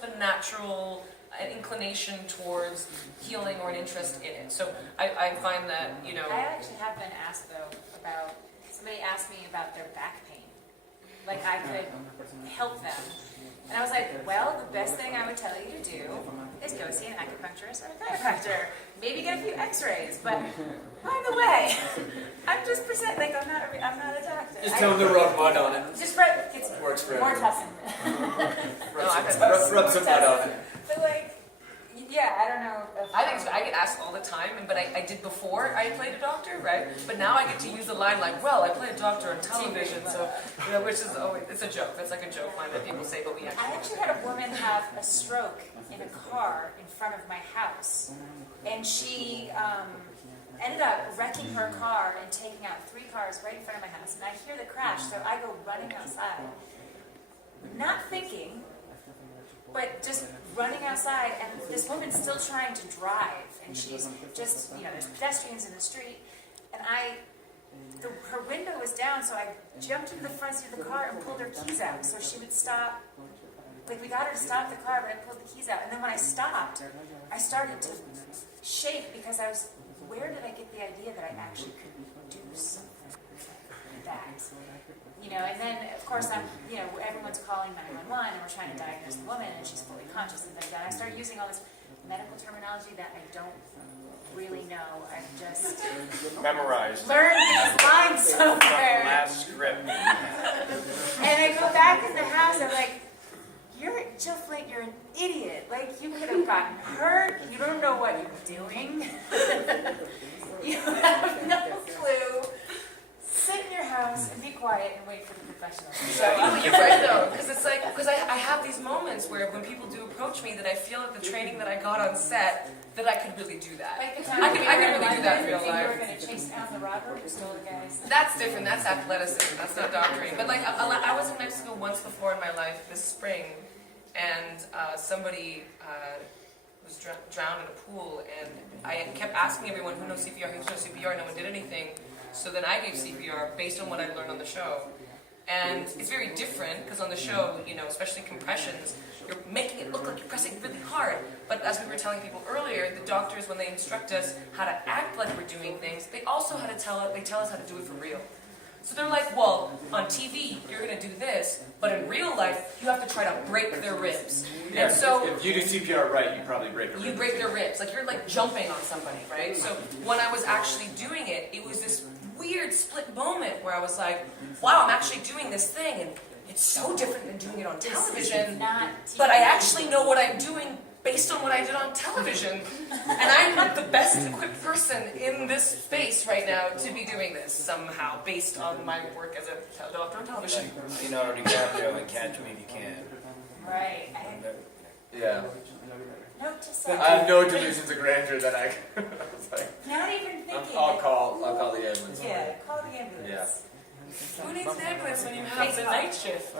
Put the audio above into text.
have a natural inclination towards healing or an interest in it. So I find that, you know... I actually have been asked, though, about... Somebody asked me about their back pain. Like, I could help them. And I was like, well, the best thing I would tell you to do is go see an acupuncturist or a chiropractor. Maybe get a few x-rays. But, by the way, I'm just like, I'm not a doctor. Just tell them to rub mud on it. Just rub, it's Works for more everyone. tussin. Rub some mud on it. But, like, yeah, I don't know. I think so. I get asked all the time, but I did before I played a doctor, right? But now I get to use the line like, well, I played a doctor on television, so, you know, which is always, it's a joke. That's like a joke line that people say, but we actually... I actually had a woman have a stroke in a car in front of my house, and she ended up wrecking her car and taking out 3 cars right in front of my house, and I hear the crash, so I go running outside, not thinking, but just running outside, and this woman's still trying to drive, and she's just, you know, there's pedestrians in the street, and her window was down, so I jumped into the front seat of the car and pulled her keys out, so she would stop. Like, we got her to stop the car, but I pulled the keys out, and then when I stopped, I started to shake, because I was, where did I get the idea that I actually could do something like that? You know, and then, of course, everyone's calling 911, and we're trying to diagnose the woman, and she's fully conscious, and then I start using all this medical terminology that I don't really know. I just Memorized. learned these lines somewhere. Last script. And I go back in the house, I'm like, Jill Flint, you're an idiot. Like, you could have gotten hurt. You don't know what you're doing. You have no clue. Sit in your house and be quiet and wait for the professional. Oh, you're right though, because it's like, because I have these moments where when people do approach me that I feel like the training that I got on set, that I could really do that. Like the I time could really do that in real you were life. going to chase down the robber who stole the guy's. That's different, that's athleticism, that's not doctoring. But like, I was in Mexico once before in my life this spring, and somebody was drowned in a pool, and I kept asking everyone who knows CPR, who knows CPR, no one did anything. So then I gave CPR based on what I learned on the show. And it's very different, because on the show, you know, especially compressions, you're making it look like you're pressing really hard. But as we were telling people earlier, the doctors, when they instruct us how to act like we're doing things, they also tell us how to do it for real. So they're like, well, on TV, you're going to do this, but in real life, you have to try to break their ribs. Yeah, and so if you do CPR right, you probably break a rib. you break their ribs. Like, you're like jumping on somebody, right? So when I was actually doing it, it was this weird split moment where I was like, wow, I'm actually doing this thing, and it's so different than doing it on television. But I actually know what I'm doing based on what I did on television. And I'm not the best equipped person in this space right now to be doing this somehow, based on my work as a doctor on television. Leonardo DiCaprio and Catch Me If You Can. Right. Yeah. Note to self. I have no delusions of grandeur that I was like, Not even thinking. I'll call the ambulance. Yeah, call the ambulance. Yeah. Who needs an ambulance when you have the night shift?